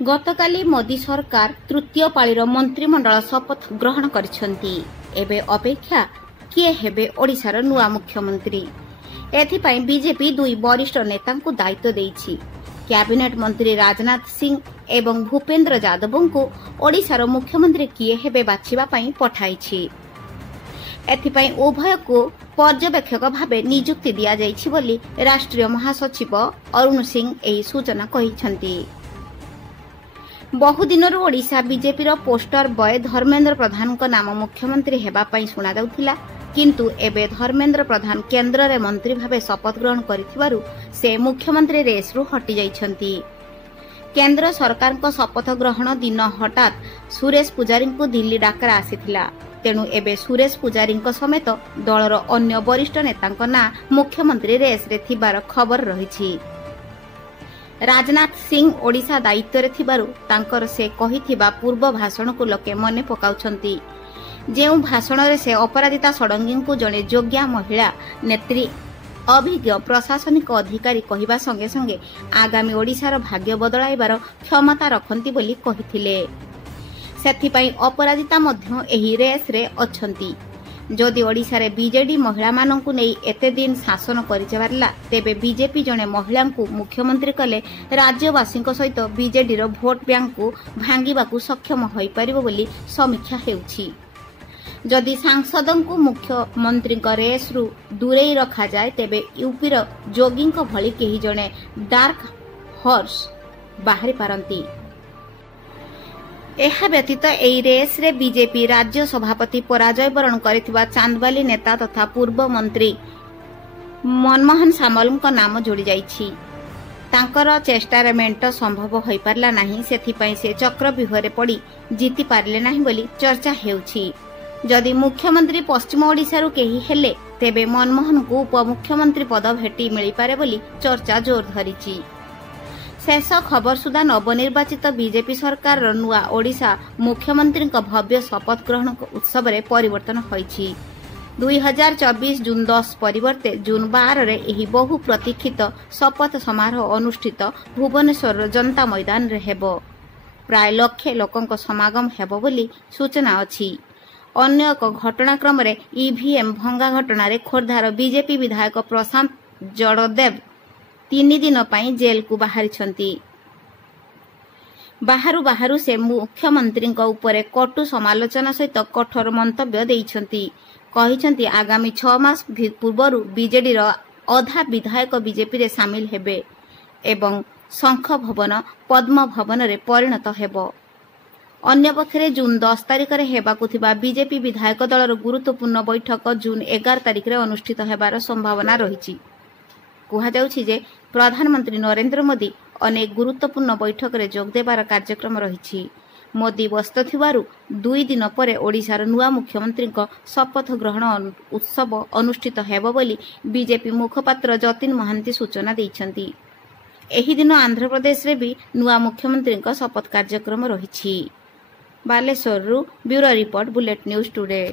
गतकाली मोदी सरकार तृतीय पाळीर मंत्रिमंडल शपथ ग्रहण करिसेंती। एबे अपेक्षा किए हेबे ओडिशार नुआ मुख्यमंत्री। एथिपाई बीजेपी दुई वरिष्ठ नेतांकु दायित्व देइछि। कैबिनेट मंत्री राजनाथ सिंह एवं भूपेन्द्र यादव को ओडिशार मुख्यमंत्री किए हेबे बाछिबा पई पठाइछि। एथिपाई उभय को पर्यवेक्षक भावे नियुक्ति दिया जाइछि बोली राष्ट्रीय महासचिव अरुण सिंह एही सूचना कहिसंती। बहुदिनर Odisha BJP poster boy Dharmendra Pradhan को नाम मुख्यमंत्री हेबा पई सुना जाउथिला, किंतु एबे धर्मेन्द्र प्रधान केंद्र रे मंत्री भावे शपथ ग्रहण करिथिबारु से मुख्यमंत्री रेस रु हटि जाइछंती। केंद्र सरकार को शपथ ग्रहण दिन हठात सुरेश पुजारी को दिल्ली डाकरा आसीथिला। तेणु एबे सुरेश पुजारी समेत दलर अन्य वरिष्ठ नेतांक ना मुख्यमंत्री रेस रे थिबार खबर रहिछि। राजनाथ सिंह ओडिशा दायित्व रे थिबारु तांकर से कहिथिबा पूर्व भाषण को लोके मने पकाउछंती। जेउ भाषण रे से अपराजिता षडंगी को जने योग्य महिला नेत्री अभिज्ञ प्रशासनिक अधिकारी कहिबा संगे संगे आगामी ओडिशार भाग्य बदलाइबार क्षमता रखंती बोली कहिथिले। सेथिपाई अपराजिता मध्य एही रेस रे अछंती। जदि ओडिशारे बीजेडी महिला मानंकु नेई एते दिन शासन करिचबारला, तेबे बीजेपी जने महिला को मुख्यमंत्री कले राज्यवासी सहित बीजेडी रो भोट बैंक को भांगिबाकू सक्षम होई परिबो बोली समीक्षा हेउछि। जदि सांसदों को मुख्यमंत्री रेस रु दूरे रखा जाए, तेबे यूपीर जोगी भली केही जने डार्क हॉर्स बाहरी पारंती। एहा व्यतीत एई रेस रे बीजेपी राज्य सभापति पराजय वरण करिथिबा चांदबाली नेता तथा पूर्व मंत्री मनमोहन सामल नाम जोड़ी जाइछि। तांकर चेष्टार मेंट संभव होई पारला नाही, सेथिपई से चक्रव्यूहरे पड़ी जीति पारले नाही बोली चर्चा हेउछि। जदि मुख्यमंत्री पश्चिम ओडिशारु केही हेले, तेबे मनमोहन को उपमुख्यमंत्री पद भेटी मिली पारे बोली चर्चा जोर धरिछि। शेष खबर सुधा नवनिर्वाचित बीजेपी सरकार नुआ ओडिशा मुख्यमंत्री भव्य शपथ ग्रहण उत्सव रे परिवर्तन होइछि। 2024 जून 10 परिवर्ते जून 12 रे एही बहु प्रतीक्षित शपथ समारोह अनुष्ठित भुवनेश्वर जनता मैदान रे हेबो। प्राय लक्षे लोकंक समागम हेबो बोली सूचना अछि। अन्य एक घटनाक्रम रे ईवीएम भंगा घटना रे खोर्धार बीजेपी विधायक प्रशांत जड़देव 3 दिन पई जेल को बाहरी। बाहरु से मुख्यमंत्री उपरे कटु समालोचना सहित कठोर मंतव्य देइछंती। कहिछंती आगामी 6 मास पूर्वरु बीजेडी रो अधा विधायक बीजेपी रे शामिल हेबे एवं शंख भवन पद्म भवन रे परिणत हेबो। अन्य पक्षरे जून 10 तारिख रे हेबाकु थिबा बीजेपी विधायक दलर गुरुत्वपूर्ण बैठक जून 11 तारिख रे अनुष्ठित हेबार संभावना रहिछि। कुहा जाउछि जे प्रधानमंत्री नरेंद्र मोदी अनेक गुरुत्वपूर्ण बैठक रे जोग देबार कार्यक्रम रहिछि। मोदी व्यस्त थिबारु 2 दिन परे ओडिशार नुआ मुख्यमंत्री शपथ ग्रहण उत्सव अनुष्ठित हेबो बोली बीजेपी मुखपात्र जतिन महांती सूचना दैछंती। एही दिन आंध्र प्रदेश रे भी नुआ मुख्यमंत्री शपथ कार्यक्रम रहिछि। Baleswar bureau report bullet news today.